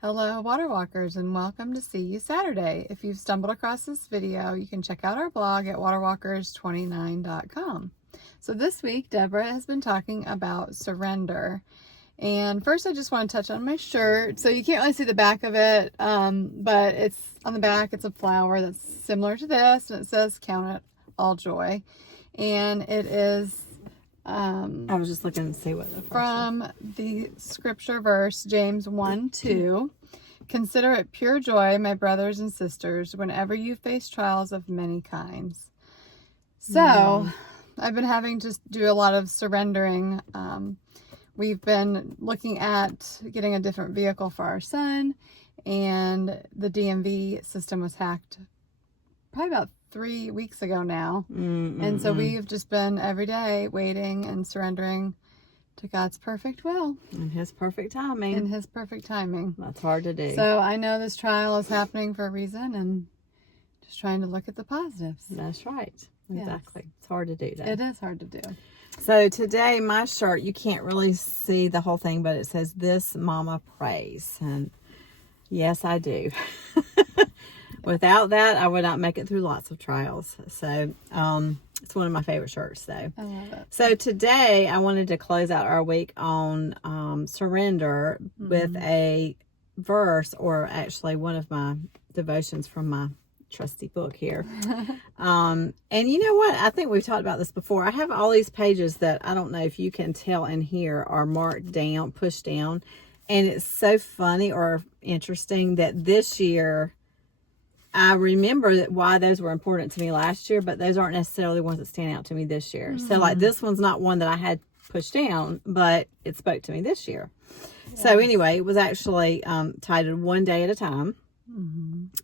Hello water walkers, and welcome to See You Saturday. If you've stumbled across this video, you can check out our blog at waterwalkers29.com. So this week Deborah has been talking about surrender, and first I just want to touch on my shirt. So you can't really see the back of it, but it's on the back. It's a flower that's similar to this, and it says count it all joy, and it is I was just looking to see what the from the scripture verse, James 1:2. Consider it pure joy, my brothers and sisters, whenever you face trials of many kinds. So I've been having to do a lot of surrendering. We've been looking at getting a different vehicle for our son, and the DMV system was hacked probably about 3 weeks ago now. And so we've just been every day waiting and surrendering to God's perfect will. In His perfect timing. In His perfect timing. That's hard to do. So I know this trial is happening for a reason, and just trying to look at the positives. That's right. Exactly. Yes. It's hard to do that. It is hard to do. So today, my shirt, you can't really see the whole thing, but it says, "This Mama Prays." And yes, I do. Without that, I would not make it through lots of trials. So it's one of my favorite shirts, though. I love it. So today, I wanted to close out our week on surrender with a verse, or actually one of my devotions from my trusty book here. And you know what? I think we've talked about this before. I have all these pages that I don't know if you can tell in here are marked down, pushed down. And it's so funny or interesting that this year, I remember that why those were important to me last year, but those aren't necessarily the ones that stand out to me this year. So like this one's not one that I had pushed down, but it spoke to me this year. Yes. So anyway, it was actually titled "One Day at a Time."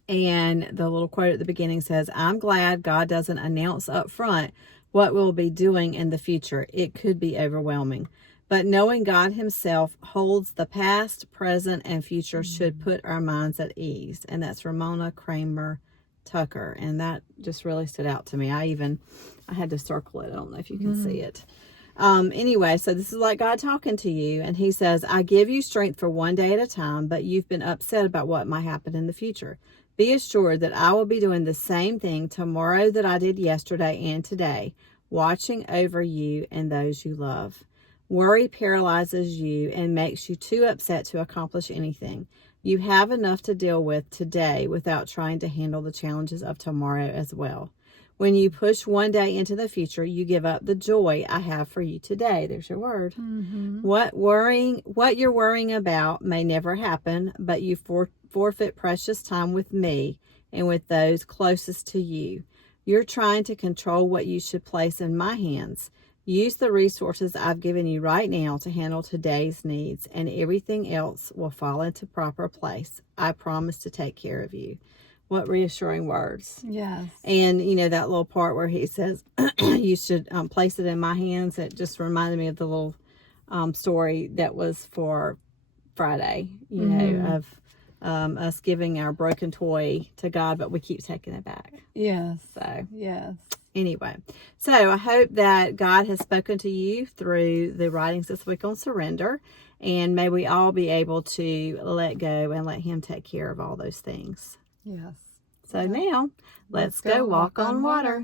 And the little quote at the beginning says, "I'm glad God doesn't announce up front what we'll be doing in the future. It could be overwhelming. But knowing God Himself holds the past, present, and future should put our minds at ease." And that's Ramona Kramer Tucker. And that just really stood out to me. I had to circle it. I don't know if you can see it. Anyway, so this is like God talking to you. And He says, "I give you strength for one day at a time, but you've been upset about what might happen in the future. Be assured that I will be doing the same thing tomorrow that I did yesterday and today, watching over you and those you love. Worry paralyzes you and makes you too upset to accomplish anything. You have enough to deal with today without trying to handle the challenges of tomorrow as well. When you push one day into the future, you give up the joy I have for you today." There's your word. What you're worrying about may never happen, but you forfeit precious time with me and with those closest to you. You're trying to control what you should place in my hands. Use the resources I've given you right now to handle today's needs, and everything else will fall into proper place. I promise to take care of you. What reassuring words. Yes. And, you know, that little part where He says, you should place it in my hands. It just reminded me of the little story that was for Friday, you know, of us giving our broken toy to God, but we keep taking it back. Yes. So, yes. Anyway, so I hope that God has spoken to you through the writings this week on surrender, and may we all be able to let go and let Him take care of all those things. Yes. So now, let's go walk on water.